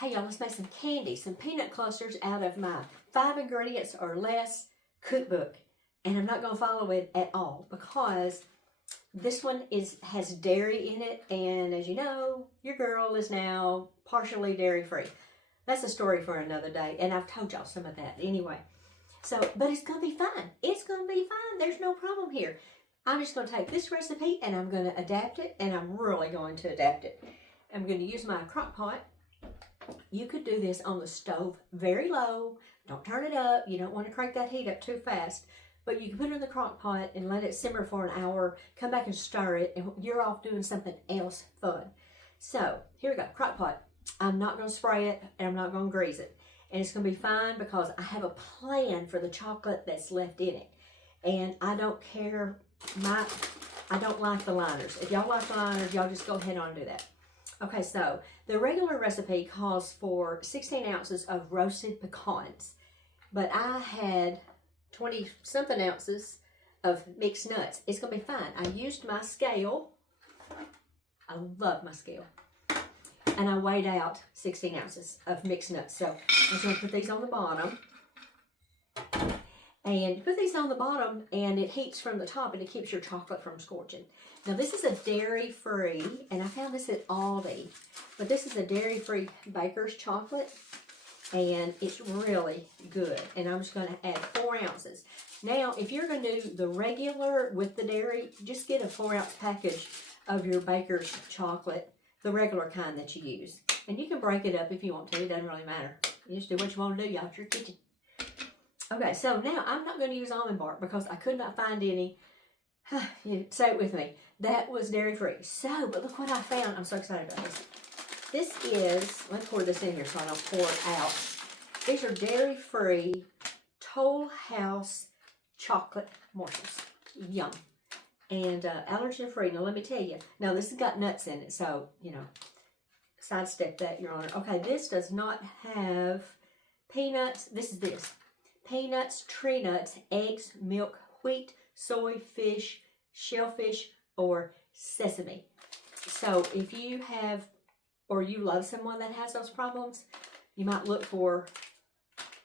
hey y'all, let's make some candy, some peanut clusters out of my 5 ingredients or less cookbook. And I'm not going to follow it at all because this one has dairy in it. And as you know, your girl is now partially dairy free. That's a story for another day. And I've told y'all some of that anyway. So, but it's going to be fine. It's going to be fine. There's no problem here. I'm just going to take this recipe and I'm going to adapt it. And I'm really going to adapt it. I'm going to use my crock pot. You could do this on the stove very low. Don't turn it up. You don't want to crank that heat up too fast. But you can put it in the crock pot and let it simmer for an hour. Come back and stir it. And you're off doing something else fun. So, here we go. Crock pot. I'm not going to spray it and I'm not going to grease it. And it's going to be fine because I have a plan for the chocolate that's left in it. And I don't care. I don't like the liners. If y'all like the liners, y'all just go ahead on and do that. Okay, so the regular recipe calls for 16 ounces of roasted pecans, but I had 20-something ounces of mixed nuts. It's going to be fine. I used my scale. I love my scale. And I weighed out 16 ounces of mixed nuts. So I'm just going to put these on the bottom. And put these on the bottom and it heats from the top and it keeps your chocolate from scorching. Now this is a dairy-free, and I found this at Aldi, but this is a dairy-free baker's chocolate and it's really good. And I'm just going to add 4 ounces. Now if you're going to do the regular with the dairy, just get a 4-ounce package of your baker's chocolate, the regular kind that you use. And you can break it up if you want to, it doesn't really matter. You just do what you want to do, y'all, it's your kitchen. Okay, so now I'm not going to use almond bark because I could not find any. Say it with me. That was dairy-free. So, but look what I found. I'm so excited about this. This is, let me pour this in here so I don't pour it out. These are dairy-free Toll House chocolate morsels. Yum. And allergen-free. Now, let me tell you. Now, this has got nuts in it, so, you know, sidestep that, Your Honor. Okay, this does not have peanuts. This is this. Peanuts, tree nuts, eggs, milk, wheat, soy, fish, shellfish, or sesame. So if you have, or you love someone that has those problems, you might look for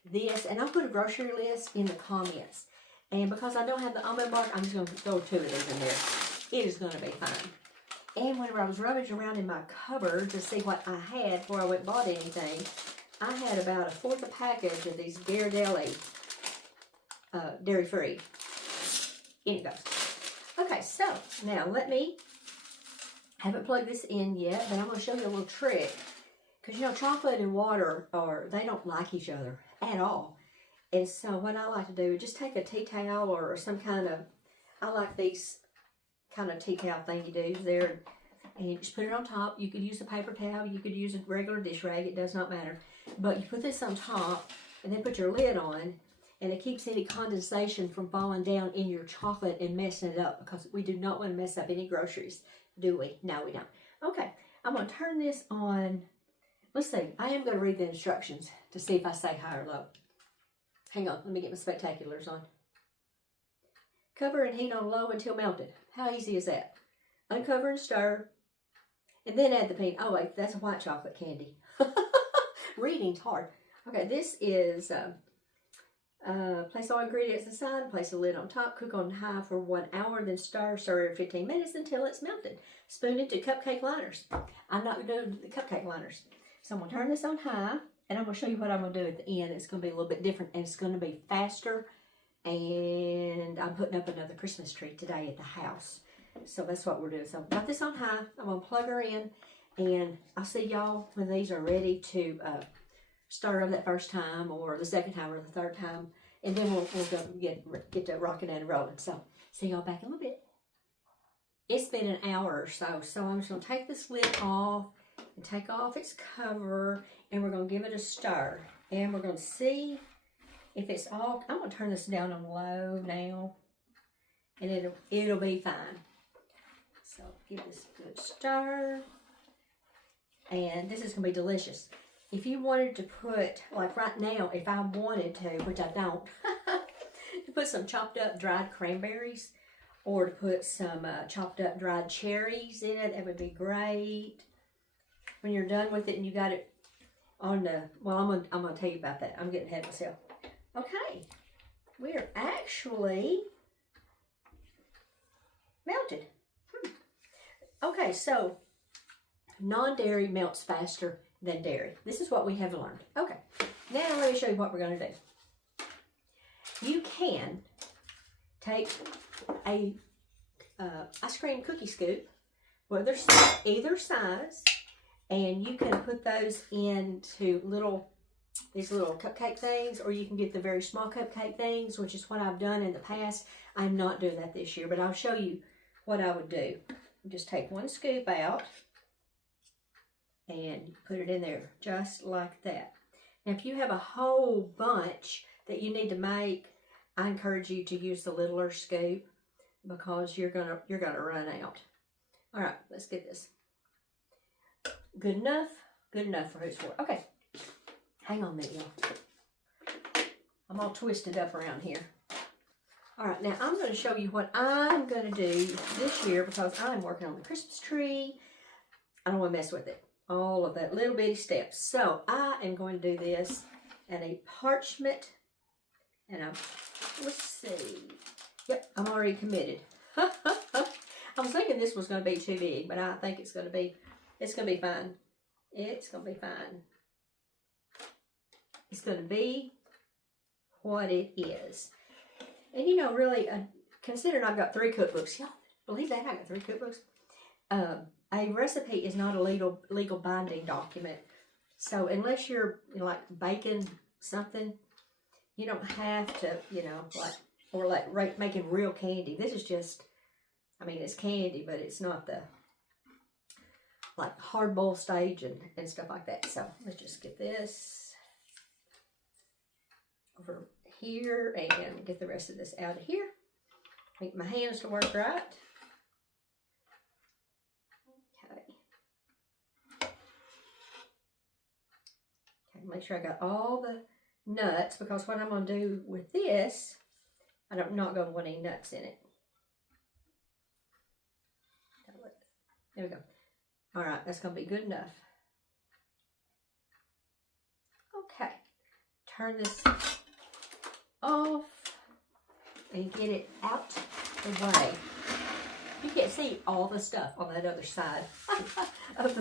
this. And I'll put a grocery list in the comments. And because I don't have the almond bark, I'm just going to throw 2 of these in there. It is going to be fine. And whenever I was rummaging around in my cupboard to see what I had before I went and bought anything, I had about 1/4 a package of these Ghirardelli dairy-free. In it goes. Okay, so now let me, haven't plugged this in yet, but I'm going to show you a little trick. Because, you know, chocolate and water, they don't like each other at all. And so what I like to do is just take a tea towel or some kind of, I like these kind of tea towel thing you do there. And you just put it on top. You could use a paper towel. You could use a regular dish rag. It does not matter. But you put this on top and then put your lid on. And it keeps any condensation from falling down in your chocolate and messing it up. Because we do not want to mess up any groceries. Do we? No, we don't. Okay. I'm going to turn this on. Let's see. I am going to read the instructions to see if I say high or low. Hang on. Let me get my spectaculars on. Cover and heat on low until melted. How easy is that? Uncover and stir. And then add the peanut. Oh, wait. That's a white chocolate candy. Reading's hard. Okay. This is... place all ingredients aside, place a lid on top, cook on high for 1 hour, then stir every 15 minutes until it's melted. Spoon into cupcake liners. I'm not going to do the cupcake liners. So I'm going to turn this on high, and I'm going to show you what I'm going to do at the end. It's going to be a little bit different, and it's going to be faster, and I'm putting up another Christmas tree today at the house. So that's what we're doing. So I've got this on high. I'm going to plug her in, and I'll see y'all when these are ready to... stir them that first time or the second time or the third time, and then we'll go get to rocking and rolling. So see y'all back in a little bit. It's been an hour or so, so I'm just going to take this lid off and take off its cover, and we're going to give it a stir, and we're going to see if it's all. I'm going to turn this down on low now, and it'll be fine. So give this a good stir, and this is going to be delicious. If you wanted to put, like right now, if I wanted to, which I don't, to put some chopped up dried cranberries or to put some chopped up dried cherries in it, that would be great. When you're done with it and you got it on the, well, I'm gonna tell you about that. I'm getting ahead of myself. Okay, we're actually melted. Okay, so non-dairy melts faster than dairy. This is what we have learned. Okay, now let me show you what we're gonna do. You can take a ice cream cookie scoop, whether either size, and you can put those into these little cupcake things, or you can get the very small cupcake things, which is what I've done in the past. I'm not doing that this year, but I'll show you what I would do. Just take one scoop out and put it in there just like that. Now, if you have a whole bunch that you need to make, I encourage you to use the littler scoop because you're gonna run out. All right, let's get this. Good enough? Good enough for who's for. Okay, hang on a minute, y'all. I'm all twisted up around here. All right, now I'm going to show you what I'm going to do this year because I'm working on the Christmas tree. I don't want to mess with it. All of that little bitty steps. So I am going to do this in a parchment, and let's see. Yep, I'm already committed. I was thinking this was going to be too big, but I think it's going to be fine. It's going to be fine. It's going to be what it is. And you know, really, considering I've got 3 cookbooks, y'all believe that? I got 3 cookbooks. A recipe is not a legal binding document. So unless you're, you know, like baking something, you don't have to, you know, like making real candy. This is just, I mean, it's candy, but it's not the like hard boil stage and stuff like that. So let's just get this over here and get the rest of this out of here. Make my hands to work right. Okay, make sure I got all the nuts, because what I'm going to do with this, I'm not going to want any nuts in it. There we go. All right, that's going to be good enough. Okay, turn this off and get it out the way. You can't see all the stuff on that other side of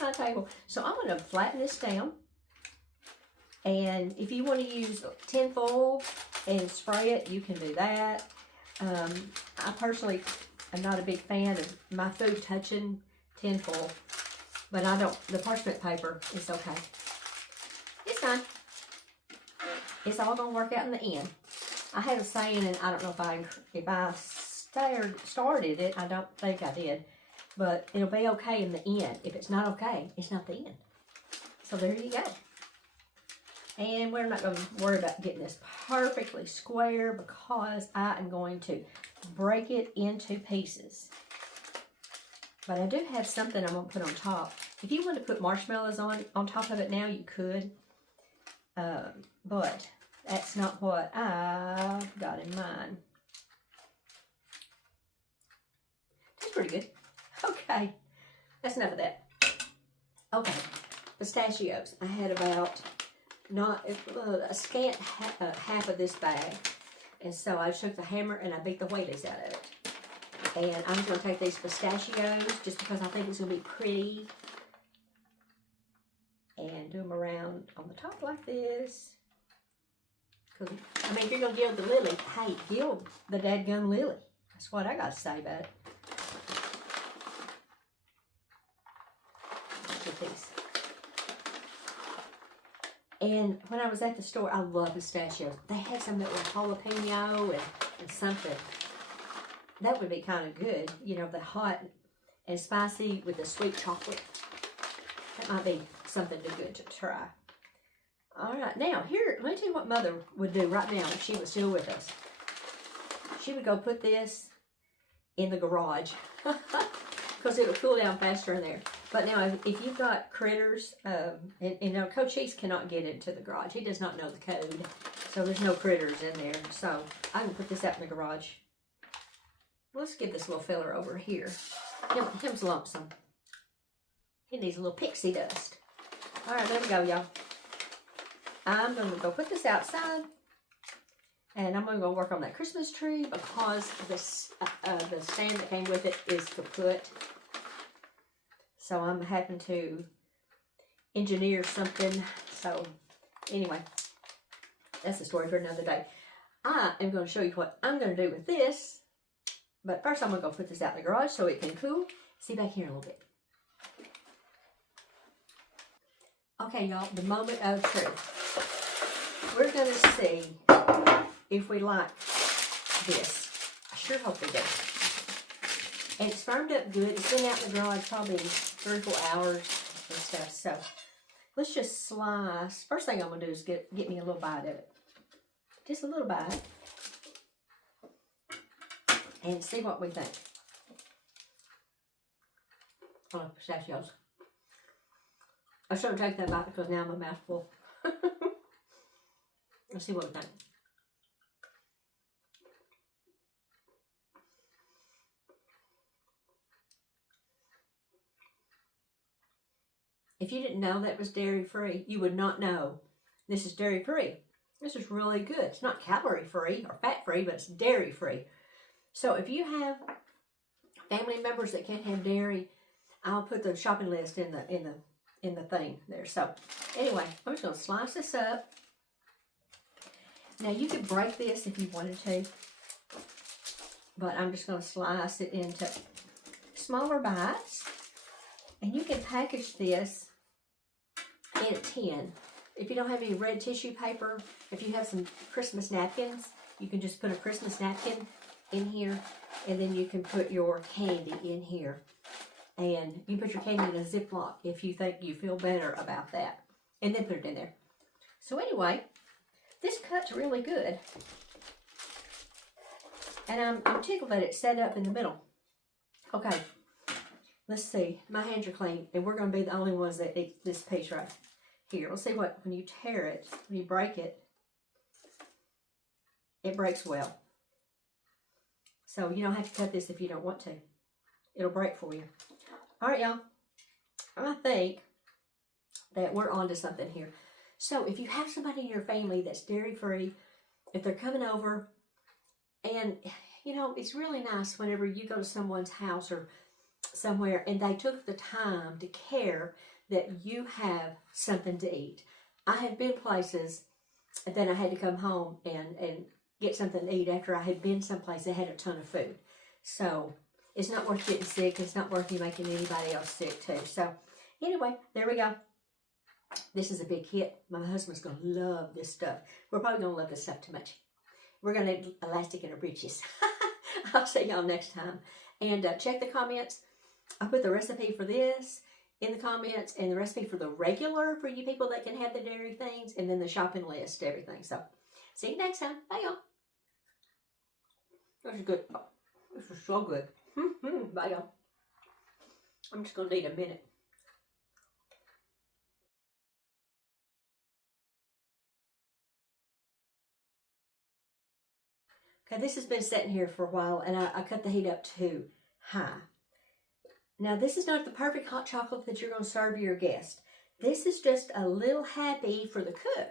my table. So I'm going to flatten this down. And if you want to use tin foil and spray it, you can do that. I personally am not a big fan of my food touching tin foil, but the parchment paper is okay. It's fine. It's all going to work out in the end. I had a saying, and I don't know if I started it. I don't think I did. But it'll be okay in the end. If it's not okay, it's not the end. So there you go. And we're not going to worry about getting this perfectly square because I am going to break it into pieces. But I do have something I'm going to put on top. If you want to put marshmallows on top of it now, you could. But that's not what I've got in mind. That's pretty good. Okay, that's enough of that. Okay, pistachios. I had about a scant half of this bag. And so I took the hammer and I beat the wheaties out of it. And I'm going to take these pistachios just because I think it's going to be pretty. And do them around on the top like this. Because, I mean, if you're going to gild the lily, hey, gild the dadgum lily. That's what I got to say about it. Get these. And when I was at the store, I love pistachios. They had some that were jalapeno and something. That would be kind of good. You know, the hot and spicy with the sweet chocolate. That might be something good to try. All right, now here, let me tell you what Mother would do right now if she was still with us. She would go put this in the garage because it'll cool down faster in there. But now, if you've got critters, and now Coach Cheese cannot get into the garage. He does not know the code, so there's no critters in there. So I can put this out in the garage. Let's give this little filler over here. Him's lonesome. He needs a little pixie dust. All right, there we go, y'all. I'm going to go put this outside. And I'm going to go work on that Christmas tree because this, the stand that came with it is kaput. So I'm having to engineer something. So anyway, that's a story for another day. I am going to show you what I'm going to do with this. But first I'm going to go put this out in the garage so it can cool. See back here in a little bit. Okay, y'all, the moment of truth. We're going to see if we like this. I sure hope we do. And it's firmed up good. It's been out in the garage probably 3 or 4 hours and stuff. So let's just slice. First thing I'm going to do is get me a little bite of it. Just a little bite. And see what we think. Oh, pistachios. I shouldn't take that bite because now my mouth's full. Let's see what we think. If you didn't know that was dairy-free, you would not know this is dairy-free. This is really good. It's not calorie-free or fat-free, but it's dairy-free. So if you have family members that can't have dairy, I'll put the shopping list in the thing there. So anyway, I'm just going to slice this up. Now you could break this if you wanted to, but I'm just going to slice it into smaller bites. And you can package this in a tin. If you don't have any red tissue paper, if you have some Christmas napkins, you can just put a Christmas napkin in here, and then you can put your candy in here. And you put your candy in a Ziploc if you think you feel better about that. And then put it in there. So anyway, this cut's really good. And I'm tickled that it's set up in the middle. Okay, let's see. My hands are clean, and we're going to be the only ones that eat this piece right here. Let's see what, when you tear it, when you break it, it breaks well. So you don't have to cut this if you don't want to. It'll break for you. All right, y'all. I think that we're onto something here. So if you have somebody in your family that's dairy-free, if they're coming over, and, you know, it's really nice whenever you go to someone's house or somewhere and they took the time to care that you have something to eat. I have been places that I had to come home and get something to eat after I had been someplace that had a ton of food. So it's not worth getting sick. It's not worth you making anybody else sick too. So anyway, there we go. This is a big hit. My husband's going to love this stuff. We're probably going to love this stuff too much. We're going to need elastic in our breeches. I'll see y'all next time. And check the comments. I'll put the recipe for this in the comments and the recipe for the regular for you people that can have the dairy things, and then the shopping list, everything. So see you next time. Bye, y'all. This is good. Oh, this is so good. Bye, y'all. I'm just going to need a minute. Okay, this has been sitting here for a while, and I cut the heat up too high. Now, this is not the perfect hot chocolate that you're going to serve your guest. This is just a little happy for the cook.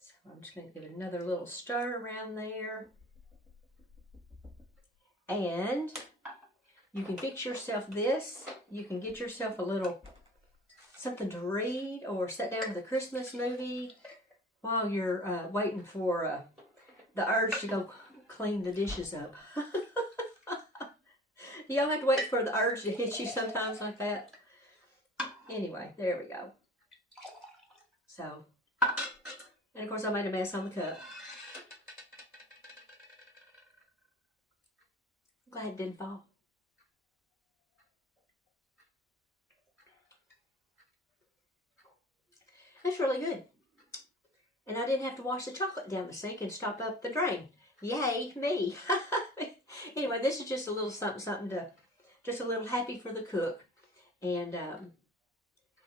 So I'm just going to give it another little stir around there. And you can fix yourself this. You can get yourself a little something to read or sit down with a Christmas movie while you're waiting for the urge to go clean the dishes up. Y'all have to wait for the urge to hit you sometimes like that. Anyway, there we go. So, and of course I made a mess on the cup. Glad it didn't fall. That's really good. And I didn't have to wash the chocolate down the sink and stop up the drain. Yay, me. Anyway, this is just a little something to, just a little happy for the cook. And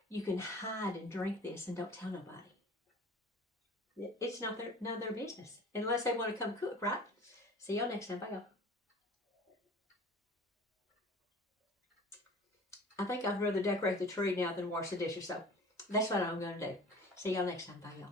you can hide and drink this and don't tell nobody. It's not their business. Unless they want to come cook, right? See y'all next time. Bye, y'all. I think I'd rather decorate the tree now than wash the dishes. So that's what I'm going to do. See y'all next time. Bye, y'all.